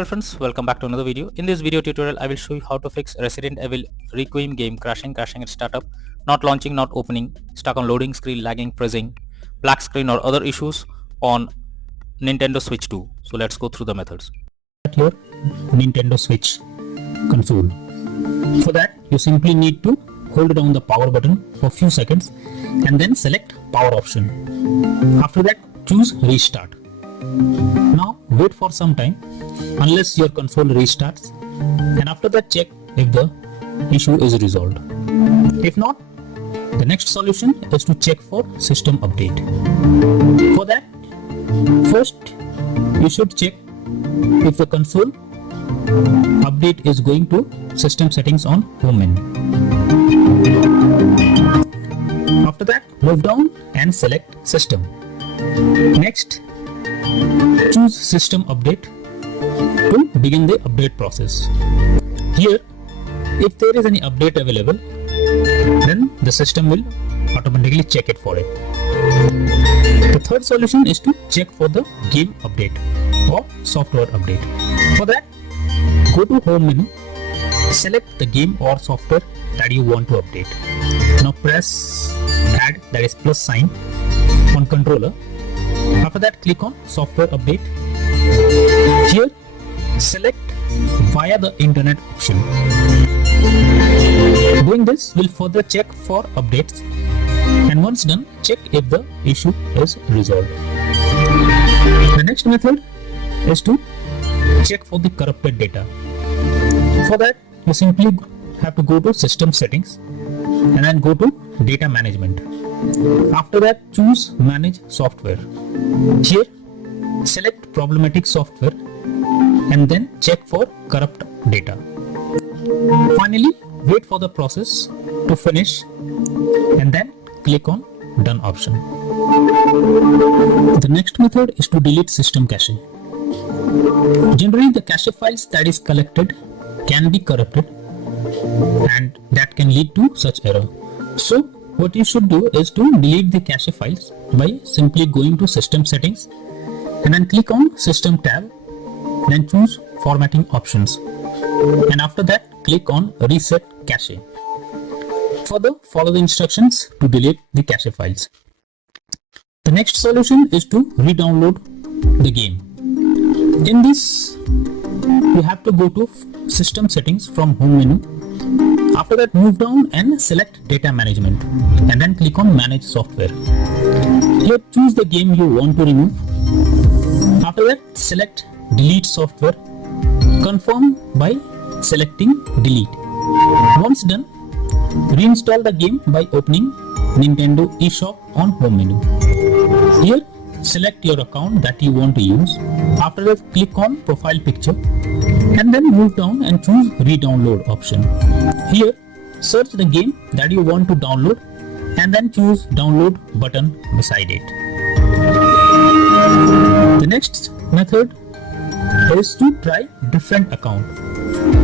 Hello friends, welcome back to another video. In this video tutorial, I will show you how to fix Resident Evil Requiem game crashing at startup, not launching, not opening, stuck on loading screen, lagging, freezing, black screen or other issues on Nintendo Switch 2. So let's go through the methods. At your Nintendo Switch console. For that, you simply need to hold down the power button for a few seconds and then select power option. After that, choose restart. Now wait for some time unless your console restarts, and after that check if the issue is resolved. If not, the next solution is to check for system update. For that, first you should check if the console update is going to system settings on home menu. After that, move down and select system. Next, choose system update to begin the update process. Here, if there is any update available, then the system will automatically check it for it. The third solution is to check for the game update or software update. For that, go to home menu, select the game or software that you want to update. Now press add, that is plus sign, on controller. After that, click on software update. Here, select via the internet option. Doing this will further check for updates, and once done, check if the issue is resolved. The next method is to check for the corrupted data. For that, you simply have to go to system settings and then go to data management. After that, choose manage software. Here, select problematic software and then check for corrupt data. Finally, wait for the process to finish and then click on done option. The next method is to delete system cache. Generally, the cache files that is collected can be corrupted and that can lead to such error. So what you should do is to delete the cache files by simply going to system settings and then click on system tab, then choose formatting options, and after that click on reset cache. Further, follow the instructions to delete the cache files. The next solution is to re-download the game. In this, you have to go to system settings from home menu. After that, move down and select data management and then click on manage software. Here, choose the game you want to remove. After that, select delete software. Confirm by selecting delete. Once done, reinstall the game by opening Nintendo eShop on home menu. Here, select your account that you want to use. After that, click on profile picture and then move down and choose re-download option. Here, search the game that you want to download and then choose download button beside it. The next method is to try different account.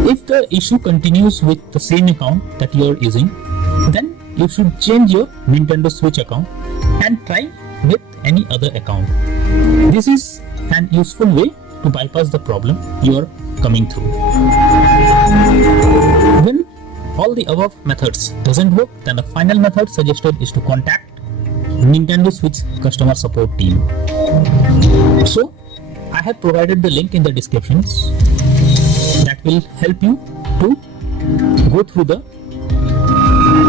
If the issue continues with the same account that you are using, then you should change your Nintendo Switch account and try with any other account. This is an useful way to bypass the problem you are coming through. When all the above methods doesn't work, then the final method suggested is to contact Nintendo Switch customer support team. So I have provided the link in the descriptions that will help you to go through the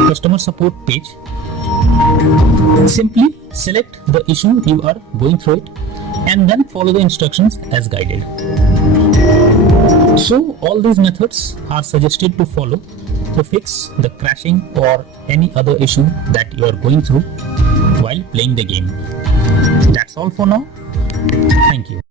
customer support page. Simply select the issue you are going through it and then follow the instructions as guided. So all these methods are suggested to follow to fix the crashing or any other issue that you are going through while playing the game. That's all for now. Thank you.